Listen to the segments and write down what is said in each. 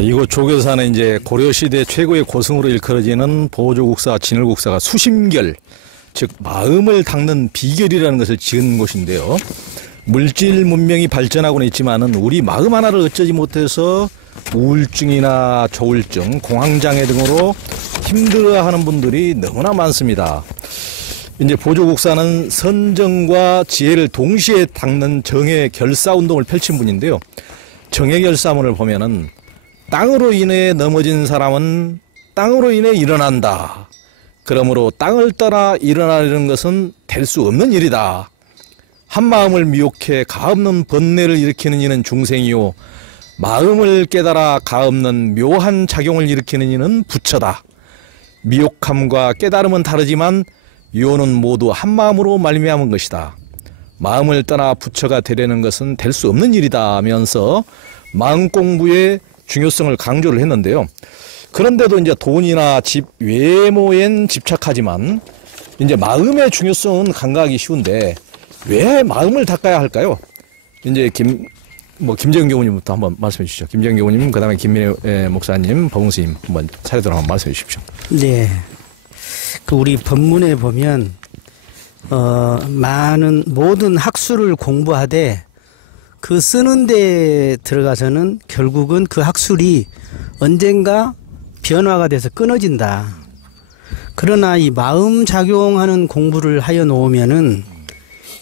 이곳 조교사는 이제 고려시대 최고의 고승으로 일컬어지는 보조국사, 진월국사가 수심결, 즉 마음을 닦는 비결이라는 것을 지은 곳인데요. 물질 문명이 발전하고는 있지만은 우리 마음 하나를 어쩌지 못해서 우울증이나 조울증, 공황장애 등으로 힘들어하는 분들이 너무나 많습니다. 이제 보조국사는 선정과 지혜를 동시에 닦는 정의 결사 운동을 펼친 분인데요. 정의 결사문을 보면은 땅으로 인해 넘어진 사람은 땅으로 인해 일어난다. 그러므로 땅을 따라 일어나려는 것은 될 수 없는 일이다. 한 마음을 미혹해 가없는 번뇌를 일으키는 이는 중생이요. 마음을 깨달아 가없는 묘한 작용을 일으키는 이는 부처다. 미혹함과 깨달음은 다르지만 요는 모두 한 마음으로 말미암은 것이다. 마음을 떠나 부처가 되려는 것은 될 수 없는 일이다 하면서 마음 공부의 중요성을 강조를 했는데요. 그런데도 이제 돈이나 집, 외모엔 집착하지만 이제 마음의 중요성은 간과하기 쉬운데 왜 마음을 닦아야 할까요? 이제 김재영 교우님부터 한번 말씀해 주시죠. 김재영 교우님, 그 다음에 김민혜 목사님, 법웅스님 한번 차례대로 한번 말씀해 주십시오. 네. 그 우리 법문에 보면, 모든 학술을 공부하되 그 쓰는 데 들어가서는 결국은 그 학술이 언젠가 변화가 돼서 끊어진다. 그러나 이 마음 작용하는 공부를 하여 놓으면은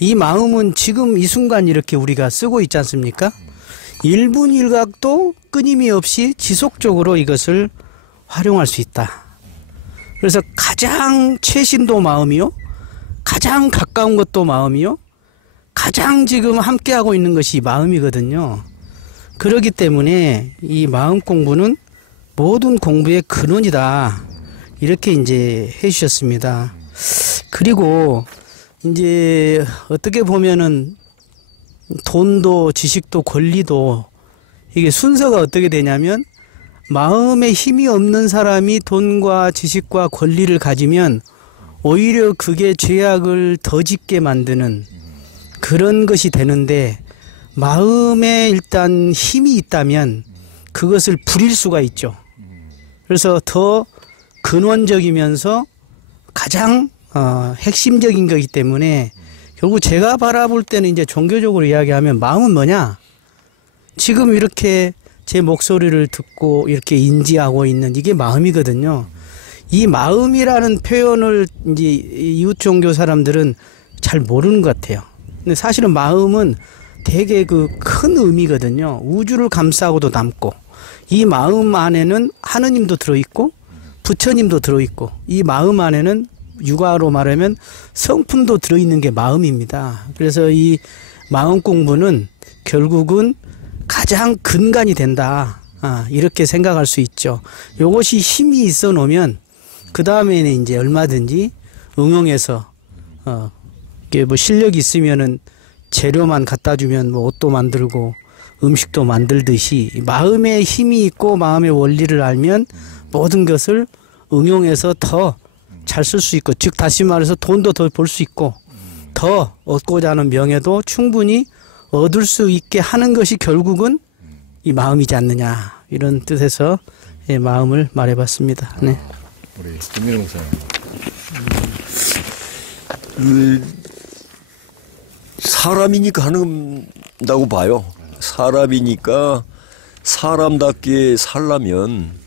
이 마음은 지금 이 순간 이렇게 우리가 쓰고 있지 않습니까? 1분 1각도 끊임이 없이 지속적으로 이것을 활용할 수 있다. 그래서 가장 최신도 마음이요. 가장 가까운 것도 마음이요. 가장 지금 함께하고 있는 것이 마음이거든요. 그렇기 때문에 이 마음 공부는 모든 공부의 근원이다. 이렇게 이제 해주셨습니다. 그리고 이제 어떻게 보면은 돈도 지식도 권리도 이게 순서가 어떻게 되냐면 마음에 힘이 없는 사람이 돈과 지식과 권리를 가지면 오히려 그게 죄악을 더 짓게 만드는 그런 것이 되는데 마음에 일단 힘이 있다면 그것을 부릴 수가 있죠. 그래서 더 근원적이면서 가장 핵심적인 거기 때문에 결국 제가 바라볼 때는 이제 종교적으로 이야기하면 마음은 뭐냐? 지금 이렇게 제 목소리를 듣고 이렇게 인지하고 있는 이게 마음이거든요. 이 마음이라는 표현을 이제 이웃 종교 사람들은 잘 모르는 것 같아요. 근데 사실은 마음은 되게 그 큰 의미거든요. 우주를 감싸고도 남고 이 마음 안에는 하느님도 들어있고 부처님도 들어있고 이 마음 안에는 육아로 말하면 성품도 들어있는 게 마음입니다. 그래서 이 마음 공부는 결국은 가장 근간이 된다. 이렇게 생각할 수 있죠. 이것이 힘이 있어 놓으면 그 다음에는 이제 얼마든지 응용해서 이게 뭐 실력이 있으면은 재료만 갖다 주면 뭐 옷도 만들고 음식도 만들듯이 마음에 힘이 있고 마음의 원리를 알면 모든 것을 응용해서 더 잘 쓸 수 있고, 즉 다시 말해서 돈도 더 벌 수 있고 더 얻고자 하는 명예도 충분히 얻을 수 있게 하는 것이 결국은 이 마음이지 않느냐, 이런 뜻에서 마음을 말해봤습니다. 네. 우리 김민호 목사님. 사람이니까 한다고 봐요. 사람이니까 사람답게 살려면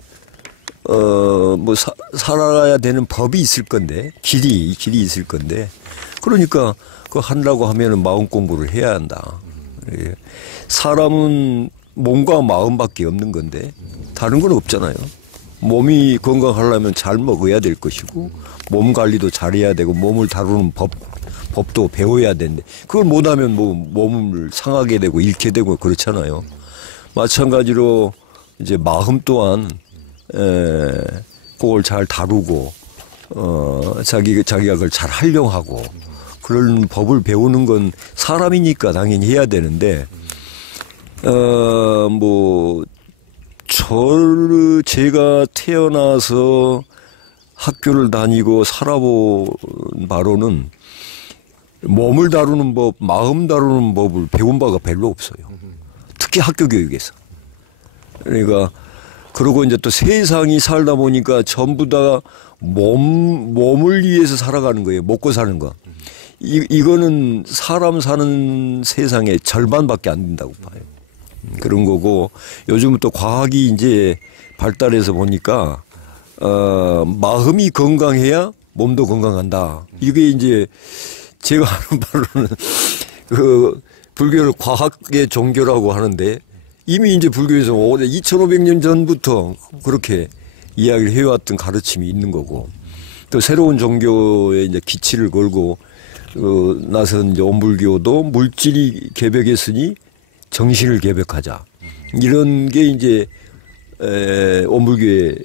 살아야 되는 법이 있을 건데, 길이 있을 건데, 그러니까 그거 하려고 하면은 마음 공부를 해야 한다. 사람은 몸과 마음밖에 없는 건데 다른 건 없잖아요. 몸이 건강하려면 잘 먹어야 될 것이고 몸 관리도 잘해야 되고 몸을 다루는 법도 배워야 되는데 그걸 못하면 뭐 몸을 상하게 되고 잃게 되고 그렇잖아요. 마찬가지로 이제 마음 또한 그걸 잘 다루고 자기가 그걸 잘 활용하고 그런 법을 배우는 건 사람이니까 당연히 해야 되는데 제가 태어나서 학교를 다니고 살아본 바로는 몸을 다루는 법, 마음 다루는 법을 배운 바가 별로 없어요. 특히 학교 교육에서. 그러니까 그리고 이제 또 세상이 살다 보니까 전부 다 몸을 위해서 살아가는 거예요. 먹고 사는 거. 이거는 사람 사는 세상의 절반밖에 안 된다고 봐요. 그런 거고 요즘 또 과학이 이제 발달해서 보니까 마음이 건강해야 몸도 건강한다. 이게 이제 제가 하는 바로는 그 불교를 과학의 종교라고 하는데 이미 이제 불교에서 2500년 전부터 그렇게 이야기를 해왔던 가르침이 있는 거고 또 새로운 종교에 이제 기치를 걸고 나선 이제 원불교도 물질이 개벽했으니 정신을 개벽하자 이런 게 이제 원불교의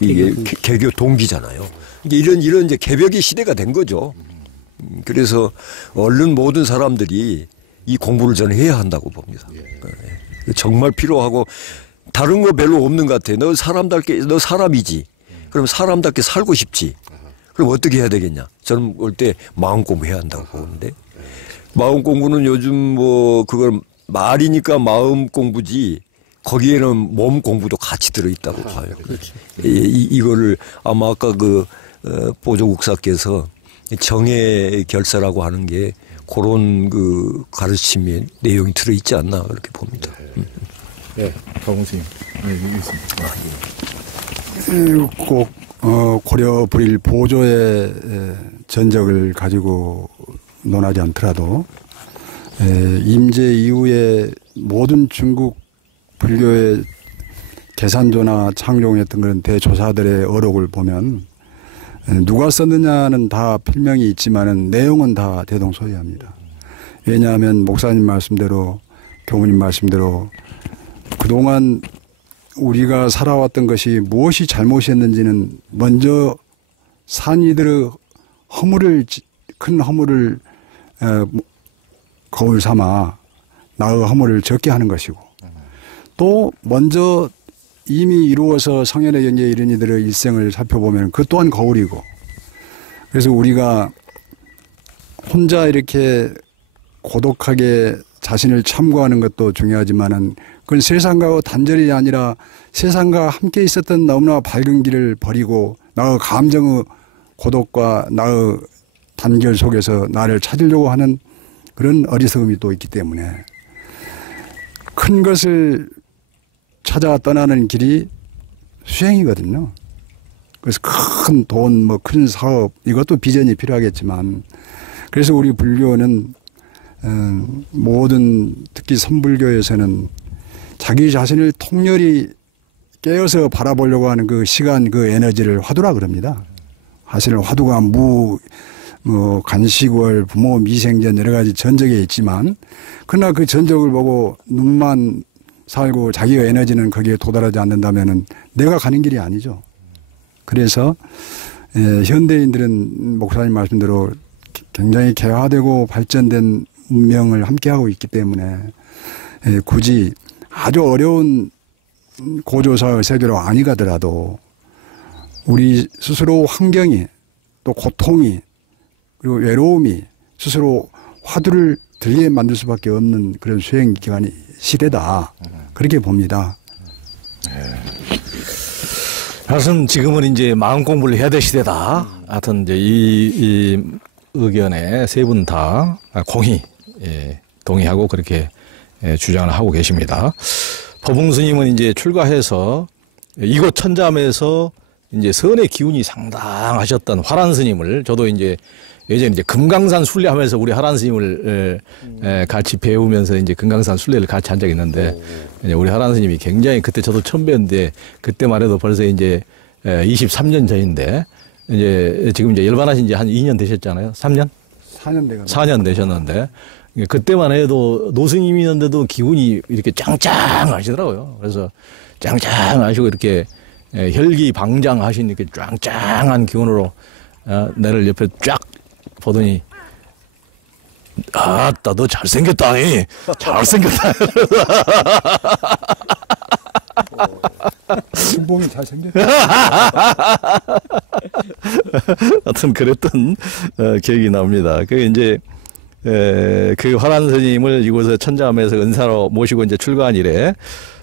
이게 개교 동기잖아요. 이런 이제 개벽의 시대가 된 거죠. 그래서 얼른 모든 사람들이 이 공부를 저는 해야 한다고 봅니다. 정말 필요하고 다른 거 별로 없는 것 같아. 너 사람이지. 그럼 사람답게 살고 싶지. 그럼 어떻게 해야 되겠냐? 저는 볼 때 마음 공부해야 한다고 보는데 마음 공부는 요즘 뭐 그걸 말이니까 마음 공부지 거기에는 몸 공부도 같이 들어있다고 봐요. 이거를 아마 아까 보조국사께서 정의 결사라고 하는 게 그런 가르침의 내용이 들어있지 않나 그렇게 봅니다. 네, 박원수님. 꼭 고려 불일 보조의 전적을 가지고 논하지 않더라도 임제 이후에 모든 중국 불교의 계산조나 창종했던 그런 대조사들의 어록을 보면 누가 썼느냐는 다 필명이 있지만은 내용은 다 대동소이합니다. 왜냐하면 목사님 말씀대로 교무님 말씀대로 그동안 우리가 살아왔던 것이 무엇이 잘못이었는지는 먼저 산이들의 큰 허물을 거울 삼아 나의 허물을 적게 하는 것이고 또 먼저 이미 이루어서 성현의 경제에 이른 이들의 일생을 살펴보면 그 또한 거울이고 그래서 우리가 혼자 이렇게 고독하게 자신을 참고하는 것도 중요하지만은 그건 세상과 단절이 아니라 세상과 함께 있었던 너무나 밝은 길을 버리고 나의 감정의 고독과 나의 단결 속에서 나를 찾으려고 하는 그런 어리석음이 또 있기 때문에 큰 것을 찾아 떠나는 길이 수행이거든요. 그래서 큰 돈, 큰 사업 이것도 비전이 필요하겠지만 그래서 우리 불교는 모든 특히 선불교에서는 자기 자신을 통렬히 깨어서 바라보려고 하는 그 시간 그 에너지를 화두라 그럽니다. 사실 화두가 간식월, 부모, 미생전 여러 가지 전적에 있지만 그러나 그 전적을 보고 눈만 살고 자기의 에너지는 거기에 도달하지 않는다면은 내가 가는 길이 아니죠. 그래서 현대인들은 목사님 말씀대로 굉장히 개화되고 발전된 문명을 함께하고 있기 때문에 굳이 아주 어려운 고조사의 세계로 아니 가더라도 우리 스스로 환경이 또 고통이 그리고 외로움이 스스로 화두를 들게 만들 수밖에 없는 그런 수행 기간이 시대다. 그렇게 봅니다. 하여튼 지금은 이제 마음 공부를 해야 될 시대다. 하여튼 이제 이 의견에 세 분 다 동의하고 그렇게 주장을 하고 계십니다. 법웅스님은 이제 출가해서 이곳 천잠에서 이제 선의 기운이 상당하셨던 화란 스님을 저도 이제 예전에 이제 금강산 순례하면서 우리 화란 스님을 같이 배우면서 이제 금강산 순례를 같이 한 적이 있는데 이제 우리 화란 스님이 굉장히 그때 저도 처음 뵀는데 그때만 해도 벌써 이제 23년 전인데 이제 지금 이제 열반하신 지 한 2년 되셨잖아요. 3년? 4년 돼가 4년 되셨는데 그때만 해도 노스님이었는데도 기운이 이렇게 짱짱하시더라고요. 그래서 짱짱하시고 이렇게 혈기방장하신 이렇게 짱짱한 기운으로 나를 옆에 쫙 보더니 아따 너 잘생겼다. 잘생겼다. 몸이 잘생겼어. 하여튼 그랬던 기억이 납니다. 그 이제 그 화란 스님을 이곳에 천잠에서 은사로 모시고 이제 출가한 이래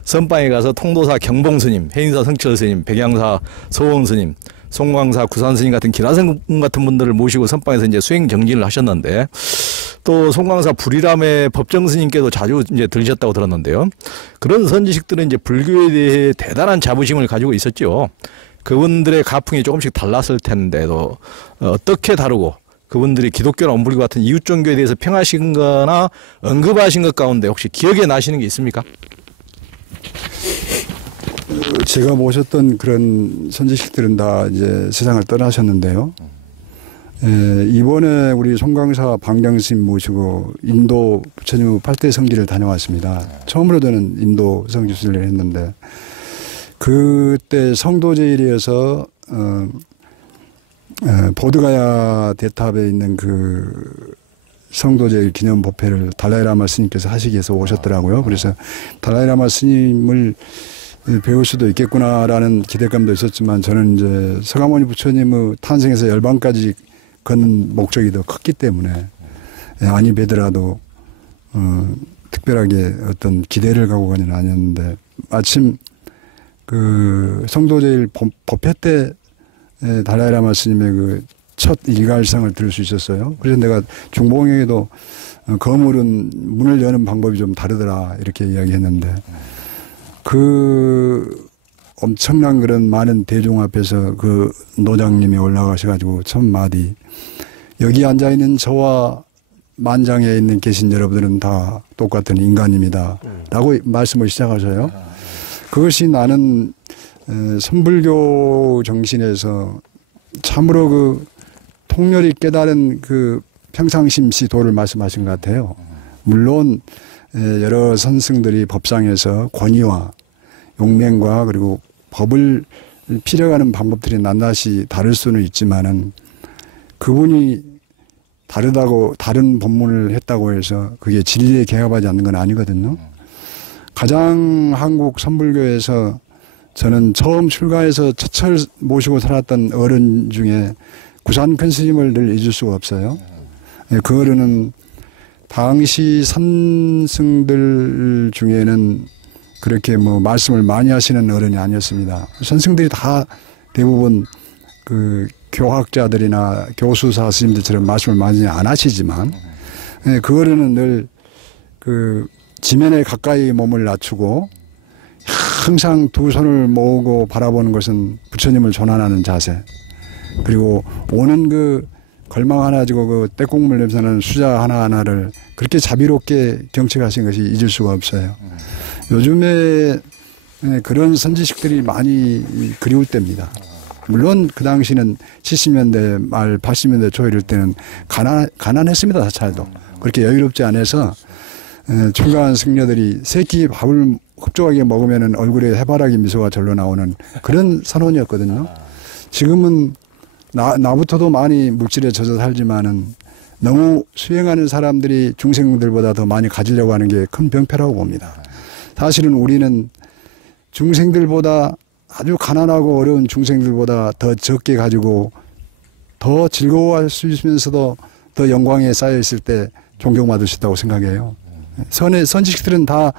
선방에 가서 통도사 경봉 스님, 해인사 성철 스님, 백양사 서원 스님, 송광사 구산 스님 같은 기라성 같은 분들을 모시고 선방에서 이제 수행 정진을 하셨는데, 또 송광사 불이람의 법정 스님께도 자주 이제 들으셨다고 들었는데요. 그런 선지식들은 이제 불교에 대해 대단한 자부심을 가지고 있었죠. 그분들의 가풍이 조금씩 달랐을 텐데도 어떻게 다루고 그분들이 기독교나 원불교 같은 이웃 종교에 대해서 평하신 거나 언급하신 것 가운데 혹시 기억에 나시는 게 있습니까? 제가 모셨던 그런 선지식들은 다 이제 세상을 떠나셨는데요. 이번에 우리 송광사 방장스님 모시고 인도 부처님 8대 성지를 다녀왔습니다. 처음으로 저는 인도 성지 순례를 했는데, 그때 성도제일에서 보드가야 대탑에 있는 그 성도제일 기념 법회를 달라이라마 스님께서 하시기 위해서 오셨더라고요. 그래서 달라이라마 스님을 배울 수도 있겠구나라는 기대감도 있었지만, 저는 이제 서가모니 부처님의 탄생에서 열반까지 걷는 목적이 더 컸기 때문에 아니 뵈더라도 특별하게 어떤 기대를 갖고 가는 아니었는데, 마침 그 성도제일 법회 때 달라이라마 스님의 그 첫 일갈성을 들을 수 있었어요. 그래서 내가 중봉에게도 거물은 문을 여는 방법이 좀 다르더라 이렇게 이야기했는데, 그 엄청난 그런 많은 대중 앞에서 그 노장님이 올라가셔가지고 첫 마디, 여기 앉아있는 저와 만장에 있는 계신 여러분들은 다 똑같은 인간입니다 라고 말씀을 시작하셔요. 그것이 나는 선불교 정신에서 참으로 그 통렬히 깨달은 그 평상심시 도를 말씀하신 것 같아요. 물론 여러 선승들이 법상에서 권위와 용맹과 그리고 법을 필요하는 방법들이 낱낱이 다를 수는 있지만은, 그분이 다르다고 다른 법문을 했다고 해서 그게 진리에 개합하지 않는 건 아니거든요. 가장 한국 선불교에서 저는 처음 출가해서 첫철 모시고 살았던 어른 중에 구산 큰 스님을 늘 잊을 수가 없어요. 그 어른은 당시 선승들 중에는 그렇게 뭐 말씀을 많이 하시는 어른이 아니었습니다. 선승들이 다 대부분 그 교학자들이나 교수사 스님들처럼 말씀을 많이 안 하시지만, 그 어른은 늘 그 지면에 가까이 몸을 낮추고 항상 두 손을 모으고 바라보는 것은 부처님을 존안하는 자세, 그리고 오는 그 걸망 하나 지고 그 떼국물 냄새나는 수자 하나하나를 그렇게 자비롭게 경책하신 것이 잊을 수가 없어요. 요즘에 그런 선지식들이 많이 그리울 때입니다. 물론 그 당시는 70년대 말 80년대 초 이럴 때는 가난했습니다. 사찰도. 그렇게 여유롭지 않아서 출가한 승려들이 세끼 밥을 흡족하게 먹으면 얼굴에 해바라기 미소가 절로 나오는 그런 선원이었거든요. 지금은 나부터도 많이 물질에 젖어 살지만은 너무 수행하는 사람들이 중생들보다 더 많이 가지려고 하는 게 큰 병폐라고 봅니다. 사실은 우리는 중생들보다 아주 가난하고 어려운 중생들보다 더 적게 가지고 더 즐거워할 수 있으면서도 더 영광에 쌓여 있을 때 존경받을 수 있다고 생각해요. 선지식들은 다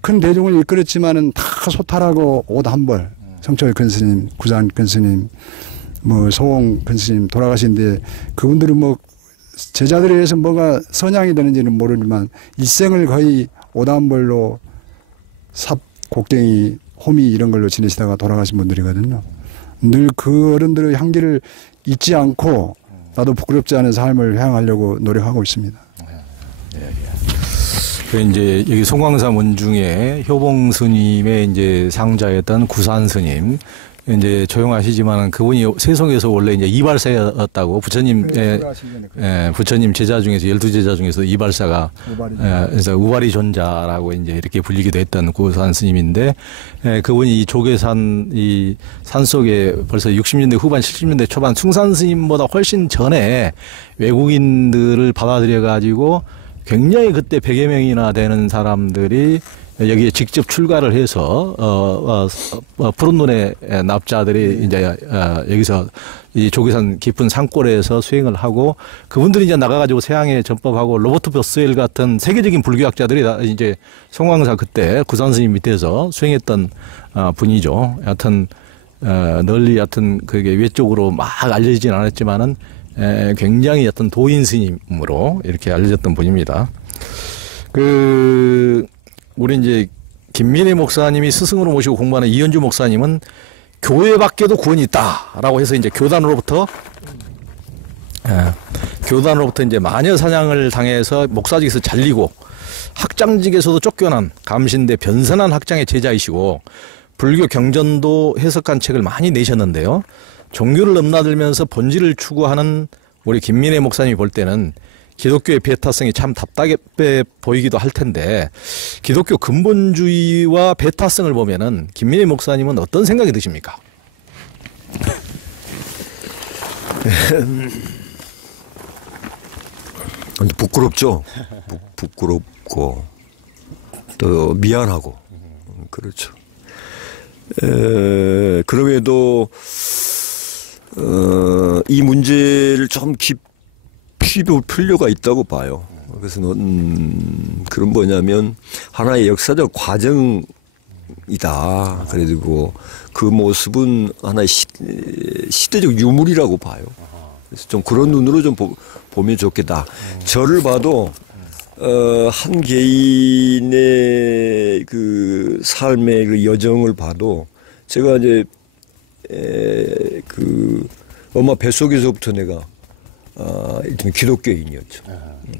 큰 대중을 이끌었지만은 다 소탈하고 옷 한 벌, 성철 큰 스님, 구산 큰 스님, 뭐 소홍 큰 스님 돌아가신데, 그분들은 뭐 제자들에 의해서 뭐가 선양이 되는지는 모르지만 일생을 거의 옷 한 벌로 삽, 곡괭이, 호미 이런 걸로 지내시다가 돌아가신 분들이거든요. 늘 그 어른들의 향기를 잊지 않고 나도 부끄럽지 않은 삶을 향하려고 노력하고 있습니다. 그 이제 여기 송광사 문중에 효봉 스님의 이제 상자였던 구산 스님, 이제 조용하시지만 그분이 세속에서 원래 이제 이발사였다고, 부처님 제자 중에서 12제자 중에서 이발사가, 그래서 우발이 존자라고 이제 이렇게 불리기도 했던 구산 스님인데, 그분이 이 조계산 이 산속에 벌써 60년대 후반 70년대 초반 숭산 스님보다 훨씬 전에 외국인들을 받아들여 가지고 굉장히 그때 100여 명이나 되는 사람들이 여기에 직접 출가를 해서 푸른 눈의 납자들이 이제 여기서 이 조계산 깊은 산골에서 수행을 하고 그분들이 이제 나가가지고 서양에 전법하고 로버트 버스웰 같은 세계적인 불교학자들이 다 이제 송광사 그때 구산 스님 밑에서 수행했던 분이죠. 여하튼 널리 여하튼 그게 외적으로 막 알려지진 않았지만은 굉장히 어떤 도인 스님으로 이렇게 알려졌던 분입니다. 우리 이제 김민혜 목사님이 스승으로 모시고 공부하는 이현주 목사님은 교회 밖에도 구원이 있다라고 해서 이제 교단으로부터 이제 마녀 사냥을 당해서 목사직에서 잘리고 학장직에서도 쫓겨난 감신대 변선한 학장의 제자이시고 불교 경전도 해석한 책을 많이 내셨는데요. 종교를 넘나들면서 본질을 추구하는 우리 김민혜 목사님이 볼 때는 기독교의 배타성이 참 답답해 보이기도 할 텐데 기독교 근본주의와 배타성을 보면은 김민혜 목사님은 어떤 생각이 드십니까? 부끄럽죠. 부끄럽고 또 미안하고 그렇죠. 그럼에도 이 문제를 좀 깊이 볼 필요가 있다고 봐요. 그래서 그런 뭐냐면 하나의 역사적 과정이다. 그리고 그 모습은 하나의 시대적 유물이라고 봐요. 그래서 좀 그런 눈으로 좀 보면 좋겠다. 저를 봐도 한 개인의 그 삶의 그 여정을 봐도 제가 이제 그 엄마 뱃속에서부터 내가 일단 기독교인이었죠.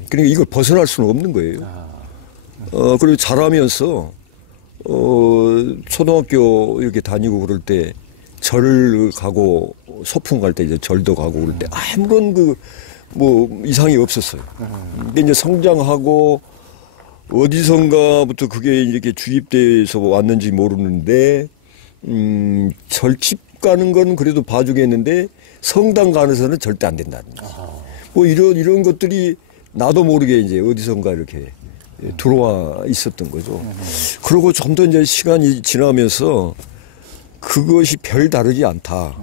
그러니까 이걸 벗어날 수는 없는 거예요. 그리고 자라면서 초등학교 이렇게 다니고 그럴 때 절 가고 소풍 갈 때 이제 절도 가고 그럴 때 아무런 뭐 이상이 없었어요. 근데 이제 성장하고 어디선가부터 그게 이렇게 주입돼서 왔는지 모르는데 절집 가는 건 그래도 봐주겠는데 성당 가는서는 절대 안 된다는 거지. 뭐 이런 것들이 나도 모르게 이제 어디선가 이렇게 들어와 있었던 거죠. 그리고 좀 더 이제 시간이 지나면서 그것이 별 다르지 않다.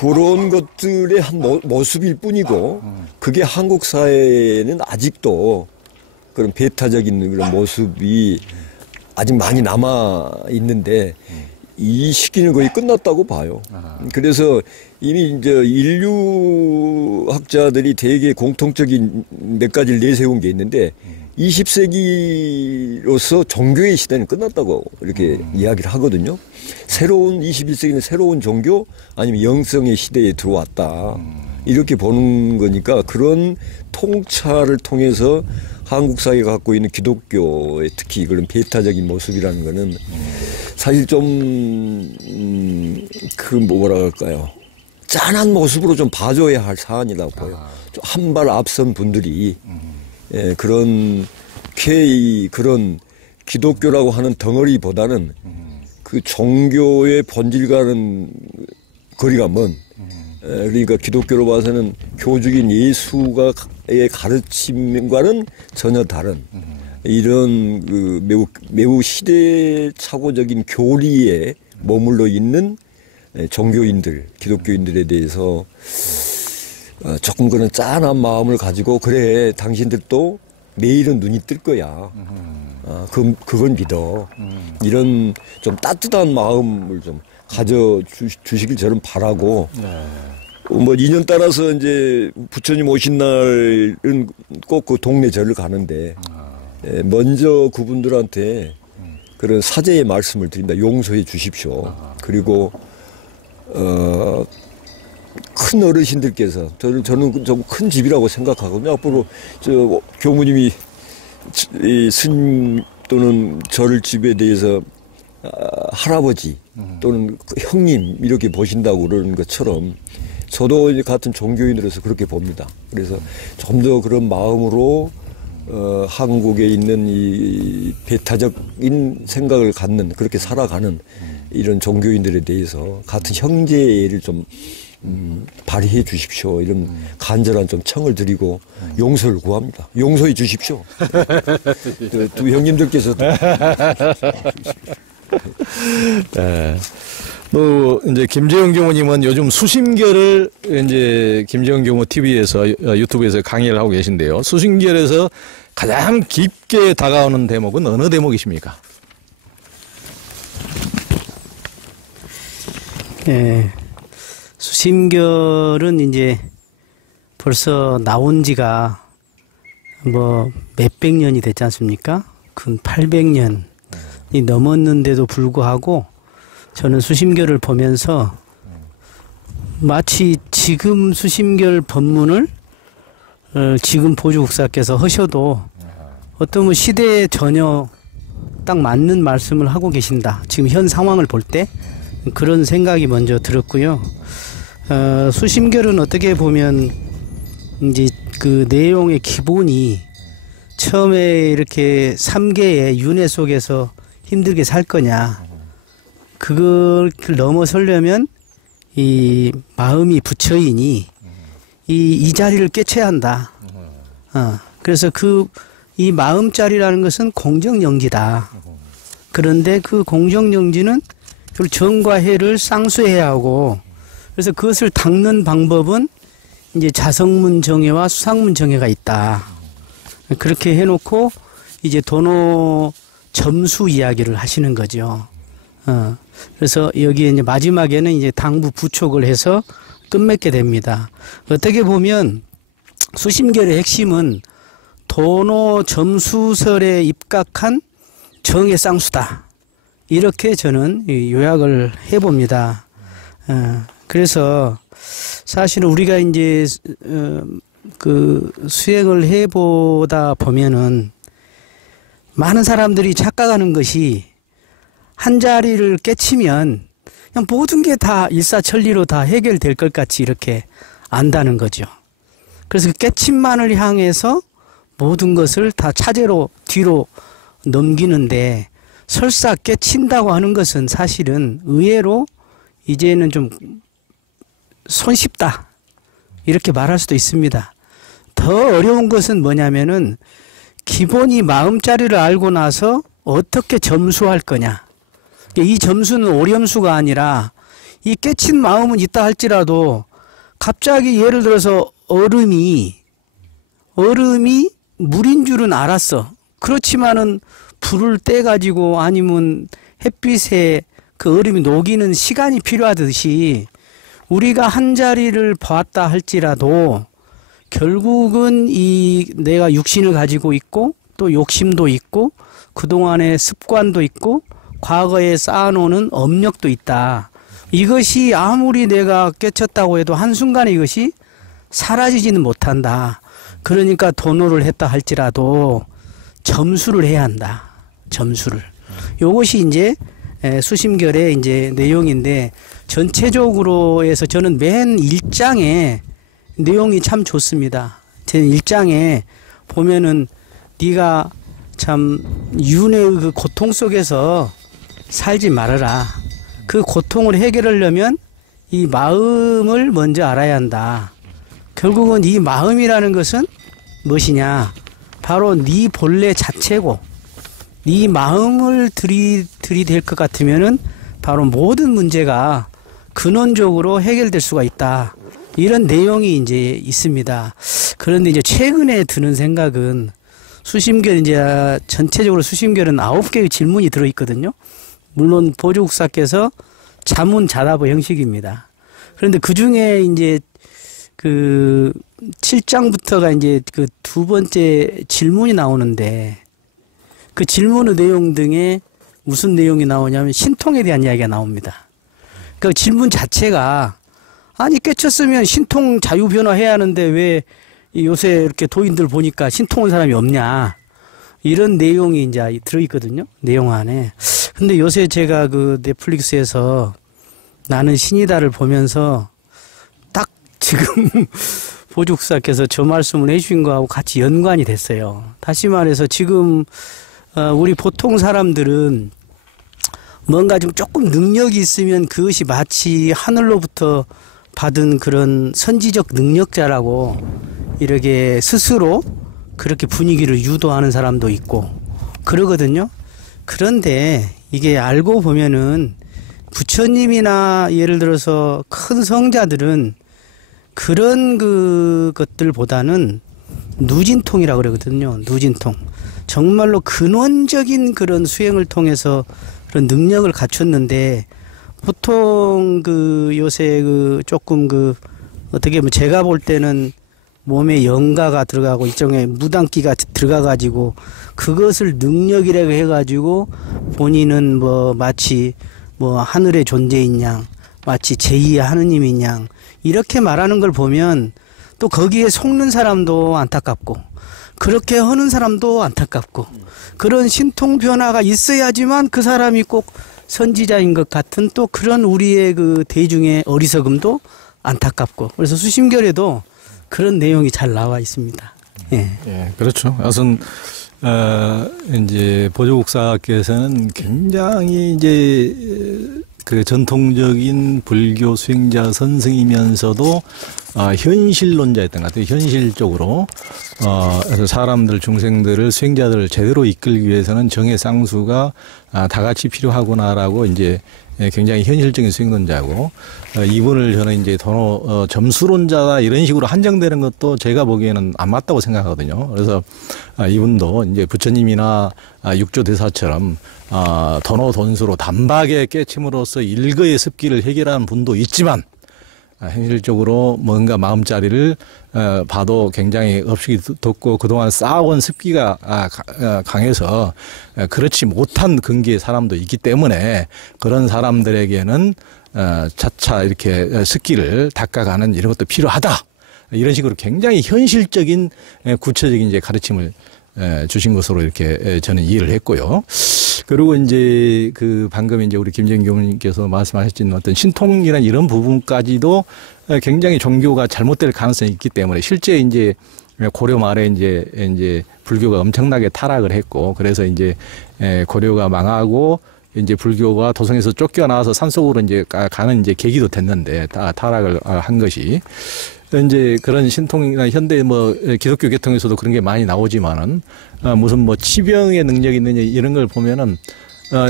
그런 것들의 한 모습일 뿐이고 그게 한국 사회에는 아직도 그런 배타적인 그런 모습이 아직 많이 남아 있는데 이 시기는 거의 끝났다고 봐요. 그래서 이미 이제 인류학자들이 되게 공통적인 몇 가지를 내세운 게 있는데 20세기로서 종교의 시대는 끝났다고 이렇게 이야기를 하거든요. 새로운 21세기는 새로운 종교 아니면 영성의 시대에 들어왔다. 이렇게 보는 거니까 그런 통찰을 통해서 한국 사회가 갖고 있는 기독교의 특히 그런 배타적인 모습이라는 거는 사실 좀 뭐라 할까요? 짠한 모습으로 좀 봐줘야 할 사안이라고 보여. 좀 한 발 앞선 분들이 그런 기독교라고 하는 덩어리보다는 그 종교의 본질과는 거리가 먼 그러니까 기독교로 봐서는 교주인 예수가의 가르침과는 전혀 다른 이런 매우 시대착오적인 교리에 머물러 있는 종교인들, 기독교인들에 대해서 조금 그런 짠한 마음을 가지고 그래 당신들도 내일은 눈이 뜰 거야. 그건 믿어. 이런 좀 따뜻한 마음을 좀 가져주시길 저는 바라고. 뭐 인연 따라서 이제 부처님 오신 날은 꼭 그 동네 절을 가는데 먼저 그분들한테 그런 사죄의 말씀을 드립니다. 용서해 주십시오. 그리고 큰 어르신들께서 저는 좀 큰 집이라고 생각하거든요. 앞으로 저 교무님이 이 스님 또는 절 집에 대해서 할아버지 또는 형님 이렇게 보신다고 그러는 것처럼 저도 같은 종교인으로서 그렇게 봅니다. 그래서 좀 더 그런 마음으로 한국에 있는 이 배타적인 생각을 갖는 그렇게 살아가는 이런 종교인들에 대해서 같은 형제를 좀 발휘해 주십시오. 이런 간절한 좀 청을 드리고 용서를 구합니다. 용서해 주십시오. 두 형님들께서도. 네. 또 이제 김재영 교무님은 요즘 수심결을 이제 김재영 교무 TV에서 유튜브에서 강의를 하고 계신데요. 수심결에서 가장 깊게 다가오는 대목은 어느 대목이십니까? 예. 수심결은 이제 벌써 나온 지가 뭐 몇백 년이 됐지 않습니까? 근 800년이 넘었는데도 불구하고 저는 수심결을 보면서 마치 지금 수심결 법문을 지금 보조국사께서 하셔도 어떤 시대에 전혀 딱 맞는 말씀을 하고 계신다. 지금 현 상황을 볼 때 그런 생각이 먼저 들었고요. 수심결은 어떻게 보면 이제 그 내용의 기본이 처음에 이렇게 3계의 윤회 속에서 힘들게 살 거냐, 그걸 넘어서려면 이 마음이 부처이니 이 자리를 깨쳐야 한다. 그래서 이 마음자리라는 것은 공정영지다. 그런데 그 공정영지는 정과 해를 쌍수해야 하고, 그래서 그것을 닦는 방법은 이제 자성문 정해와 수상문 정해가 있다. 그렇게 해놓고 이제 도노 점수 이야기를 하시는 거죠. 그래서 여기에 이제 마지막에는 이제 당부 부촉을 해서 끝맺게 됩니다. 어떻게 보면 수심결의 핵심은 도노 점수설에 입각한 정의 쌍수다. 이렇게 저는 요약을 해봅니다. 그래서 사실은 우리가 이제 그 수행을 해보다 보면은 많은 사람들이 착각하는 것이 한 자리를 깨치면 그냥 모든 게 다 일사천리로 다 해결될 것 같이 이렇게 안다는 거죠. 그래서 그 깨침만을 향해서 모든 것을 다 차제로 뒤로 넘기는데, 설사 깨친다고 하는 것은 사실은 의외로 이제는 좀 손쉽다 이렇게 말할 수도 있습니다. 더 어려운 것은 뭐냐면은 기본이 마음자리를 알고 나서 어떻게 점수할 거냐. 이 점수는 오렴수가 아니라 이 깨친 마음은 있다 할지라도 갑자기 예를 들어서 얼음이 물인 줄은 알았어. 그렇지만은 불을 떼가지고 아니면 햇빛에 그 얼음이 녹이는 시간이 필요하듯이 우리가 한 자리를 봤다 할지라도 결국은 이 내가 육신을 가지고 있고 또 욕심도 있고 그동안의 습관도 있고 과거에 쌓아놓은 업력도 있다. 이것이 아무리 내가 깨쳤다고 해도 한순간에 이것이 사라지지는 못한다. 그러니까 도노를 했다 할지라도 점수를 해야 한다. 점수를. 요것이 이제 수심결의 이제 내용인데, 전체적으로 해서 저는 맨 1장에 내용이 참 좋습니다. 제 1장에 보면은 네가 참 윤회의 그 고통 속에서 살지 말아라. 그 고통을 해결하려면 이 마음을 먼저 알아야 한다. 결국은 이 마음이라는 것은 무엇이냐? 바로 네 본래 자체고, 네 마음을 들이댈 것 같으면은 바로 모든 문제가 근원적으로 해결될 수가 있다. 이런 내용이 이제 있습니다. 그런데 이제 최근에 드는 생각은 수심결 이제 전체적으로 수심결은 9개의 질문이 들어있거든요. 물론 보조국사께서 자문자답의 형식입니다. 그런데 그 중에 이제 그 7장부터가 이제 그 두 번째 질문이 나오는데, 그 질문의 내용 등에 무슨 내용이 나오냐면 신통에 대한 이야기가 나옵니다. 그 질문 자체가 아니 깨쳤으면 신통 자유 변화해야 하는데 왜 요새 이렇게 도인들 보니까 신통한 사람이 없냐, 이런 내용이 이제 들어있거든요. 내용 안에. 근데 요새 제가 그 넷플릭스에서 나는 신이다를 보면서 딱 지금 보조국사께서 저 말씀을 해주신 거하고 같이 연관이 됐어요. 다시 말해서 지금 우리 보통 사람들은 뭔가 좀 조금 능력이 있으면 그것이 마치 하늘로부터 받은 그런 선지적 능력자라고 이렇게 스스로 그렇게 분위기를 유도하는 사람도 있고 그러거든요. 그런데 이게 알고 보면은 부처님이나 예를 들어서 큰 성자들은 그런 것들보다는 누진통이라고 그러거든요. 누진통. 정말로 근원적인 그런 수행을 통해서 그런 능력을 갖췄는데 보통 요새 조금 어떻게 보면 제가 볼 때는 몸에 영가가 들어가고 일종의 무당기가 들어가가지고 그것을 능력이라고 해가지고 본인은 마치 하늘의 존재인 양, 마치 제2의 하느님인 양 이렇게 말하는 걸 보면 또 거기에 속는 사람도 안타깝고 그렇게 하는 사람도 안타깝고 그런 신통 변화가 있어야지만 그 사람이 꼭 선지자인 것 같은 또 그런 우리의 대중의 어리석음도 안타깝고 그래서 수심결에도 그런 내용이 잘 나와 있습니다. 예. 예, 그렇죠. 우선 이제 보조국사께서는 굉장히 이제 그 전통적인 불교 수행자 선생이면서도 현실론자였던 것 같아요. 현실적으로 그래서 사람들 중생들을 수행자들을 제대로 이끌기 위해서는 정의 쌍수가 다 같이 필요하구나라고 이제 굉장히 현실적인 수행론자고 이분을 저는 이제 도노 점수론자다 이런 식으로 한정되는 것도 제가 보기에는 안 맞다고 생각하거든요. 그래서 이분도 이제 부처님이나 육조대사처럼 도노 돈수로 단박에 깨침으로써 일거의 습기를 해결하는 분도 있지만 현실적으로 뭔가 마음자리를 봐도 굉장히 업식이 돋고 그동안 쌓아온 습기가 강해서 그렇지 못한 근기의 사람도 있기 때문에 그런 사람들에게는 차차 이렇게 습기를 닦아가는 이런 것도 필요하다. 이런 식으로 굉장히 현실적인 구체적인 이제 가르침을 주신 것으로 이렇게 저는 이해를 했고요. 그리고 이제 방금 이제 우리 김재인 교수님께서 말씀하셨던 어떤 신통이라는 이런 부분까지도 굉장히 종교가 잘못될 가능성이 있기 때문에 실제 이제 고려 말에 이제 불교가 엄청나게 타락을 했고 그래서 이제 고려가 망하고 이제 불교가 도성에서 쫓겨나와서 산속으로 이제 가는 이제 계기도 됐는데 타락을 한 것이 이제 그런 신통이나 현대 기독교 계통에서도 그런 게 많이 나오지만은 무슨 치병의 능력이 있느냐 이런 걸 보면은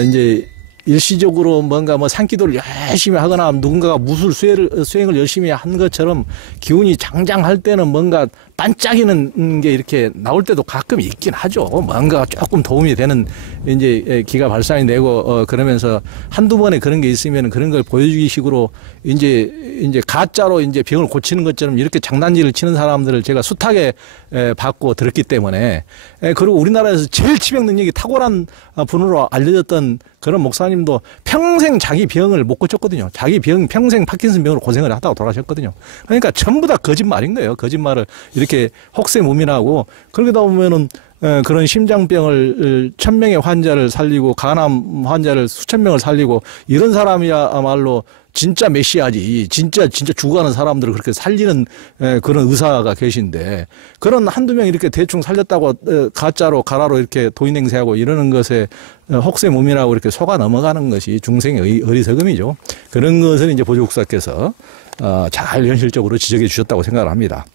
이제 일시적으로 뭔가 산기도를 열심히 하거나 누군가가 무술 수행을 열심히 한 것처럼 기운이 장장할 때는 뭔가 반짝이는 게 이렇게 나올 때도 가끔 있긴 하죠. 뭔가 조금 도움이 되는 이제 기가 발산이 되고 그러면서 한두 번에 그런 게 있으면 그런 걸 보여주기 식으로 이제 가짜로 이제 병을 고치는 것처럼 이렇게 장난질을 치는 사람들을 제가 숱하게 봤고 들었기 때문에 그리고 우리나라에서 제일 치명 능력이 탁월한 분으로 알려졌던 그런 목사님도 평생 자기 병을 못 고쳤거든요. 자기 평생 파킨슨 병으로 고생을 하다가 돌아가셨거든요. 그러니까 전부 다 거짓말인 거예요. 거짓말을 이렇게 혹세무민하고 그러다 보면은 그런 심장병을 1000명의 환자를 살리고 간암 환자를 수천 명을 살리고 이런 사람이야말로 진짜 메시아지. 진짜 죽어가는 사람들을 그렇게 살리는 그런 의사가 계신데 그런 한두 명 이렇게 대충 살렸다고 가짜로 가라로 이렇게 도인행세하고 이러는 것에 혹세무민하고 이렇게 속아 넘어가는 것이 중생의 어리석음이죠. 그런 것을 이제 보조국사께서 잘 현실적으로 지적해 주셨다고 생각을 합니다.